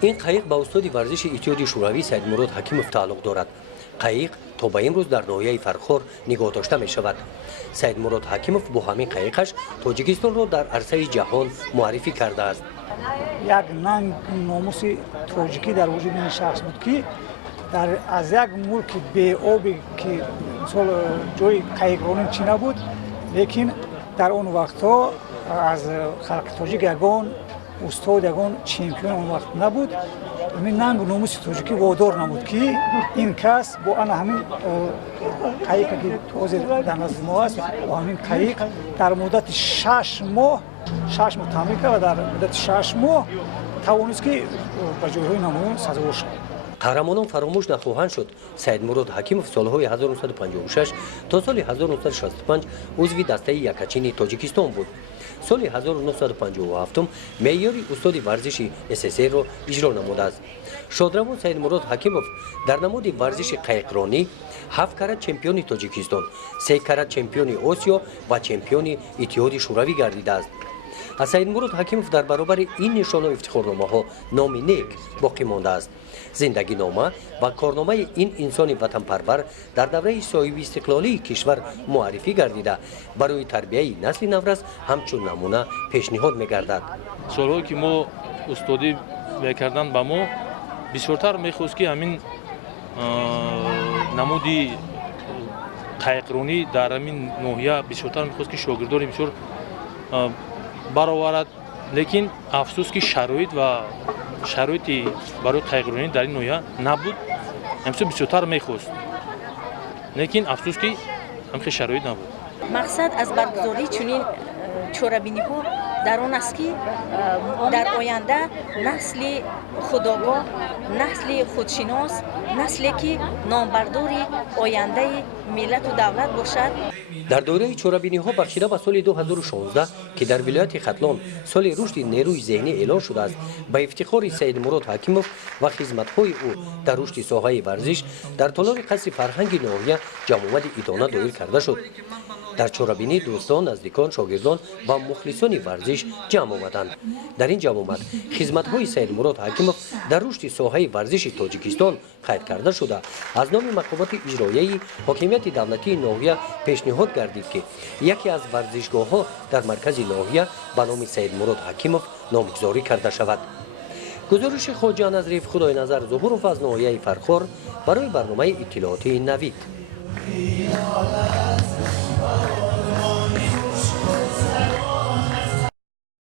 این قایق با استاد ورزش اتحادیه شوروی سیدمراد حکیموف تعلق دارد. قایق تا به امروز در ناحیه فرخار نگاه داشته می شود. سیدمراد حکیموف با همین قایقش تاجیکستان را در عرصه جهان معرفی کرده است. یک ننگ ناموس تاجیکی در وجود این شخص بود که از یک ملک به آبی که مثلا جای قایقرانی چی نبود، لیکن در اون وقتها از خلق تاجیک یگان استاد یگان چمپیون اون وقت نبود. این ننگ ناموس تاجیکی وادار نبود که این کس با آن همین قایق که تازه در نزد ما است، با همین قایق در مدت 6 ماه تمرین کرد و در مدت 6 ماه توانست که به جایهای نمایان سزاوار شد. قهرمانان فراموش نخواهند شد. سیدمراد حکیموف سالهای 1956 تا سال 1965 عضو دسته یکچین تاجیکستان بود. سال 1957 معیاری استاد ورزش SSR را اجرا نموده است. شادروان سیدمراد حکیموف در نماد ورزش قایقرانی 7 کرات چمپیون تاجیکستان، 3 کرات چمپیون آسیا و چمپیون اتحادیه شوروی گردیده است. سیدمراد حکیموف در برابر این نشان و افتخارنامه ها نام نیک باقی مانده است. زندگی نامه و کارنامه این انسان وطن پرور در دوره صاحب استقلالی کشور معرفی گردیده برای تربیت نسل نورس همچون نمونه پیشنهاد می‌گردد. سالهایی که ما استادی می‌کردن با ما بسیارتر می‌خواست که همین نمودی قایقرانی در همین ناحیه بسیارتر می‌خواست که شاگردان بسیار برآورد، لیکن افسوس که شرایطی برای قایقرانی در این ناحیه نبود. امسال بسیارتر می‌خواست، لیکن افسوس که همین شرایط نبود. مقصد از برگزاری چنین چورابینی‌ها در آن است که در آینده نسل خودآگاه، نسل خودشناس، نسلی که نامبردار آینده ملت و دولت باشد. در دوره چورابینی‌ها بخشیده به سال 2016 که در ولایت ختلان سال رشد نیروی ذهنی اعلان شده است، به افتخار سیدمراد حکیموف و خدمت‌های او در رشد ساحه ورزش در تالار قصر فرهنگ ناحیه جمع‌آمد ادانه دایر کرده شد. در چورابینی دوستان، نزدیکان، شاگردان و مخلصان ورزش جمع آمدند. در این جمع‌آمد خدمت‌های سیدمراد حکیموف در رشد ساحه ورزش تاجیکستان قید کرده شده. از نام مقامات اجرایی حاکمیت دولتی ناحیه پیشنهاد گردید که یکی از ورزشگاه‌ها در مرکز ناحیه به نام سیدمراد حکیموف نامگذاری کرده شود. گزارش خواجه نظریف خدای نظر ظهورов از ناحیه فرخار برای برنامه اطلاعاتی نوید.